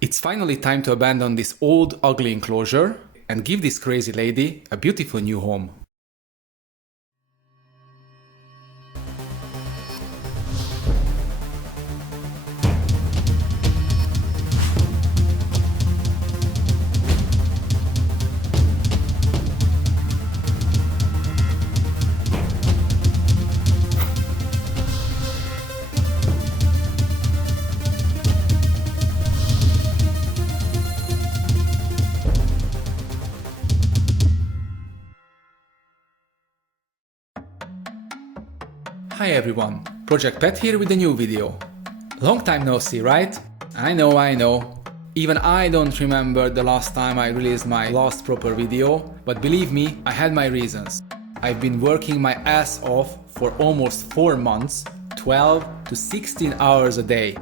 It's finally time to abandon this old, ugly enclosure and give this crazy lady a beautiful new home. Hi everyone, projectPet here with a new video. Long time no see, right? I know. Even I don't remember the last time I released my last proper video, but believe me, I had my reasons. I've been working my ass off for almost 4 months, 12 to 16 hours a day.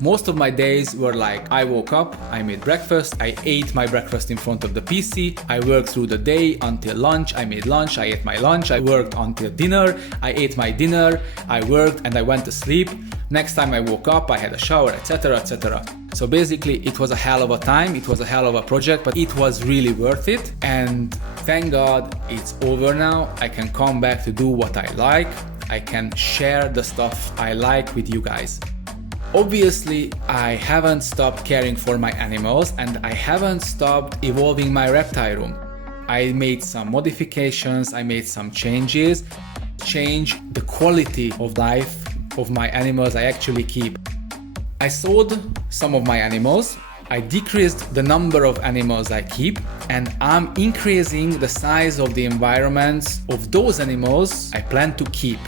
Most of my days were like, I woke up, I made breakfast, I ate my breakfast in front of the PC, I worked through the day until lunch, I made lunch, I ate my lunch, I worked until dinner, I ate my dinner, I worked and I went to sleep. Next time I woke up, I had a shower, etc, etc. So basically it was a hell of a time, it was a hell of a project, but it was really worth it. And thank God it's over now. I can come back to do what I like. I can share the stuff I like with you guys. Obviously, I haven't stopped caring for my animals and I haven't stopped evolving my reptile room. I made some modifications, I made some changes, changed the quality of life of my animals I actually keep. I sold some of my animals, I decreased the number of animals I keep, and I'm increasing the size of the environments of those animals I plan to keep.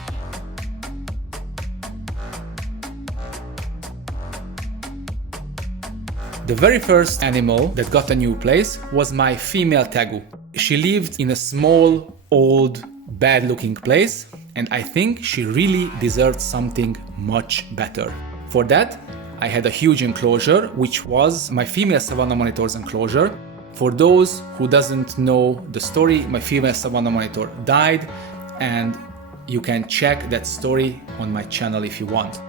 The very first animal that got a new place was my female TEGU. She lived in a small, old, bad-looking place, and I think she really deserved something much better. For that, I had a huge enclosure, which was my female savannah monitor's enclosure. For those who doesn't know the story, my female savannah monitor died, and you can check that story on my channel if you want.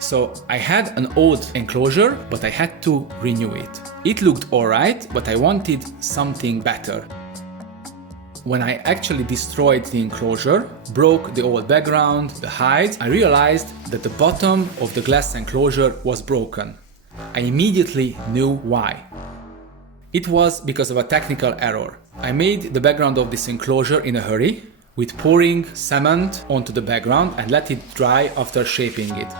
So I had an old enclosure, but I had to renew it. It looked alright, but I wanted something better. When I actually destroyed the enclosure, broke the old background, the hides, I realized that the bottom of the glass enclosure was broken. I immediately knew why. It was because of a technical error. I made the background of this enclosure in a hurry, with pouring cement onto the background and let it dry after shaping it.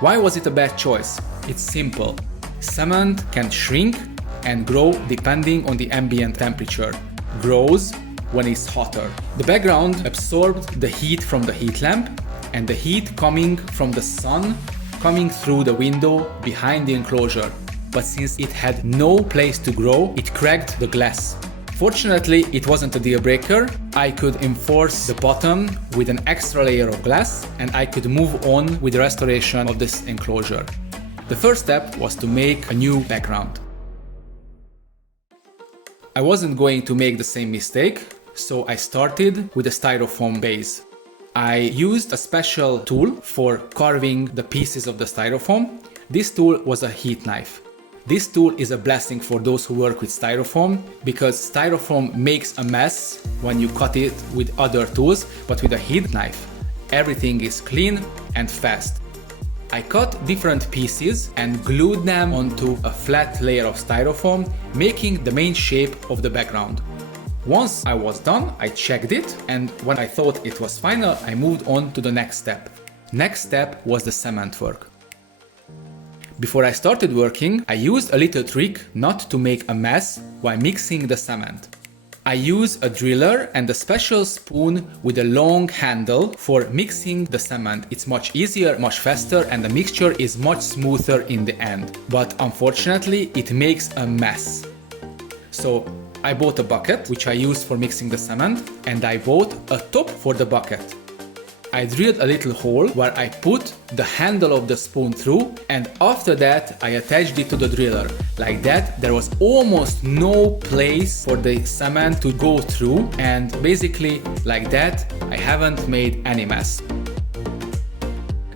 Why was it a bad choice? It's simple. Cement can shrink and grow depending on the ambient temperature. Grows when it's hotter. The background absorbed the heat from the heat lamp and the heat coming from the sun coming through the window behind the enclosure. But since it had no place to grow, it cracked the glass. Fortunately, it wasn't a deal breaker. I could enforce the bottom with an extra layer of glass and I could move on with the restoration of this enclosure. The first step was to make a new background. I wasn't going to make the same mistake, so I started with a styrofoam base. I used a special tool for carving the pieces of the styrofoam. This tool was a heat knife. This tool is a blessing for those who work with styrofoam, because styrofoam makes a mess when you cut it with other tools, but with a heat knife, everything is clean and fast. I cut different pieces and glued them onto a flat layer of styrofoam, making the main shape of the background. Once I was done, I checked it, and when I thought it was final, I moved on to the next step. Next step was the cement work. Before I started working, I used a little trick not to make a mess while mixing the cement. I use a driller and a special spoon with a long handle for mixing the cement. It's much easier, much faster, and the mixture is much smoother in the end. But unfortunately, it makes a mess. So I bought a bucket, which I used for mixing the cement, and I bought a top for the bucket. I drilled a little hole where I put the handle of the spoon through, and after that I attached it to the driller. Like that, there was almost no place for the cement to go through, and basically like that I haven't made any mess.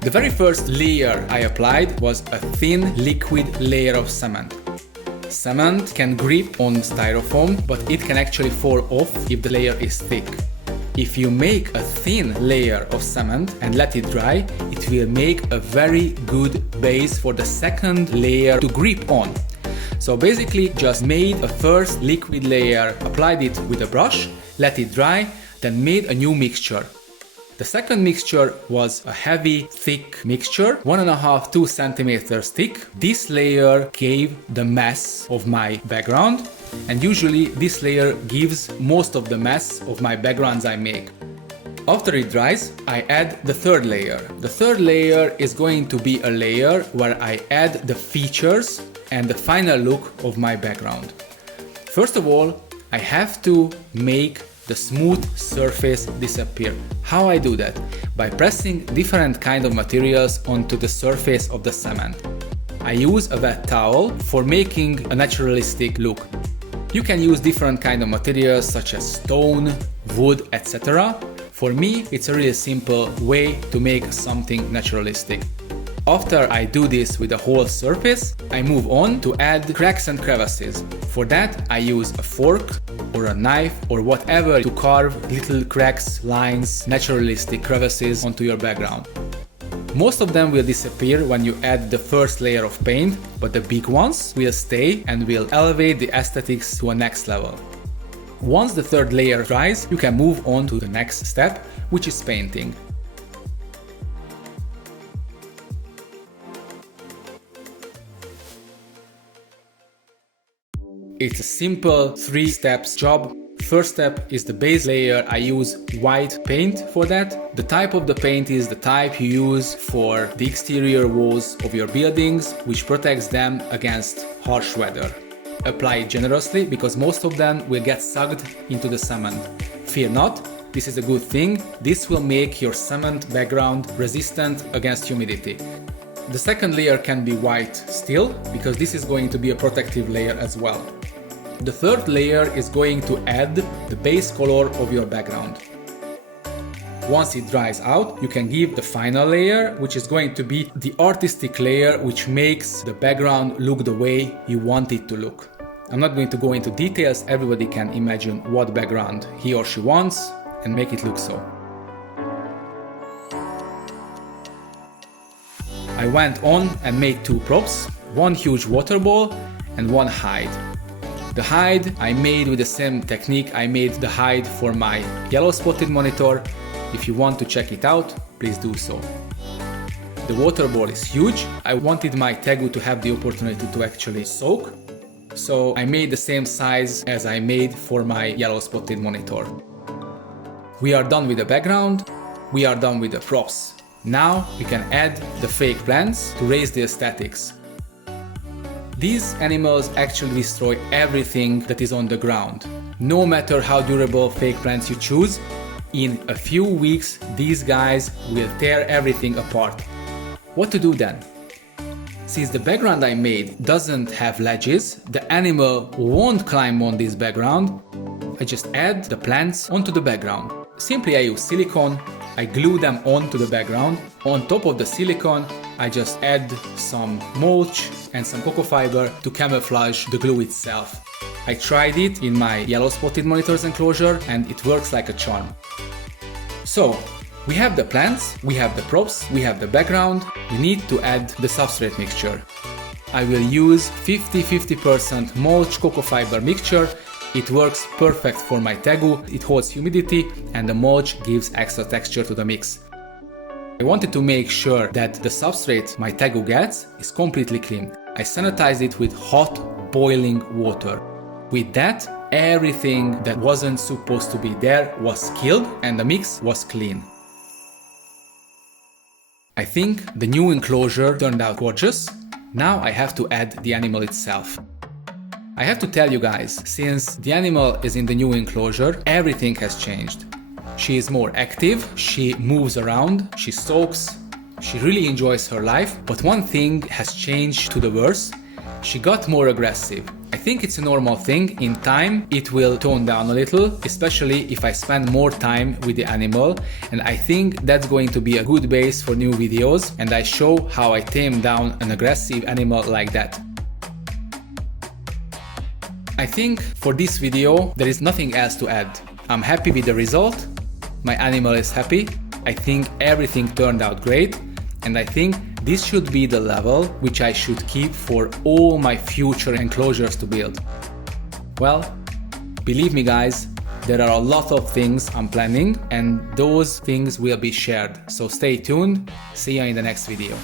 The very first layer I applied was a thin liquid layer of cement. Cement can grip on styrofoam, but it can actually fall off if the layer is thick. If you make a thin layer of cement and let it dry, it will make a very good base for the second layer to grip on. So basically just made a first liquid layer, applied it with a brush, let it dry, then made a new mixture. The second mixture was a heavy, thick mixture, 1.5–2 centimeters thick. This layer gave the mess of my background, and usually this layer gives most of the mess of my backgrounds I make. After it dries, I add the third layer. The third layer is going to be a layer where I add the features and the final look of my background. First of all, I have to make the smooth surface disappear. How I do that? By pressing different kind of materials onto the surface of the cement. I use a wet towel for making a naturalistic look. You can use different kind of materials such as stone, wood, etc. For me, it's a really simple way to make something naturalistic. After I do this with the whole surface, I move on to add cracks and crevices. For that, I use a fork or a knife or whatever to carve little cracks, lines, naturalistic crevices onto your background. Most of them will disappear when you add the first layer of paint, but the big ones will stay and will elevate the aesthetics to a next level. Once the third layer dries, you can move on to the next step, which is painting. It's a simple 3-step job. First step is the base layer. I use white paint for that. The type of the paint is the type you use for the exterior walls of your buildings, which protects them against harsh weather. Apply it generously because most of them will get sucked into the cement. Fear not, this is a good thing. This will make your cement background resistant against humidity. The second layer can be white still, because this is going to be a protective layer as well. The third layer is going to add the base color of your background. Once it dries out, you can give the final layer, which is going to be the artistic layer, which makes the background look the way you want it to look. I'm not going to go into details, everybody can imagine what background he or she wants and make it look so. I went on and made 2 props, one huge water ball and one hide. The hide I made with the same technique I made the hide for my yellow spotted monitor. If you want to check it out, please do so. The water ball is huge. I wanted my TEGU to have the opportunity to actually soak, so I made the same size as I made for my yellow spotted monitor. We are done with the background, we are done with the props. Now we can add the fake plants to raise the aesthetics. These animals actually destroy everything that is on the ground. No matter how durable fake plants you choose, in a few weeks these guys will tear everything apart. What to do then? Since the background I made doesn't have ledges, the animal won't climb on this background. I just add the plants onto the background. Simply I use silicone, I glue them onto the background. On top of the silicone, I just add some mulch and some cocoa fiber to camouflage the glue itself. I tried it in my yellow spotted monitor's enclosure and it works like a charm. So, we have the plants, we have the props, we have the background, we need to add the substrate mixture. I will use 50–50% mulch cocoa fiber mixture. It works perfect for my TEGU, it holds humidity and the mulch gives extra texture to the mix. I wanted to make sure that the substrate my TEGU gets is completely clean. I sanitized it with hot, boiling water. With that, everything that wasn't supposed to be there was killed and the mix was clean. I think the new enclosure turned out gorgeous. Now I have to add the animal itself. I have to tell you guys, since the animal is in the new enclosure, everything has changed. She is more active, she moves around, she soaks, she really enjoys her life, but one thing has changed to the worse. She got more aggressive. I think it's a normal thing. In time, it will tone down a little, especially if I spend more time with the animal. And I think that's going to be a good base for new videos, and I show how I tame down an aggressive animal like that. I think for this video, there is nothing else to add. I'm happy with the result. My animal is happy. I think everything turned out great. And I think this should be the level which I should keep for all my future enclosures to build. Well, believe me guys, there are a lot of things I'm planning and those things will be shared. So stay tuned. See you in the next video.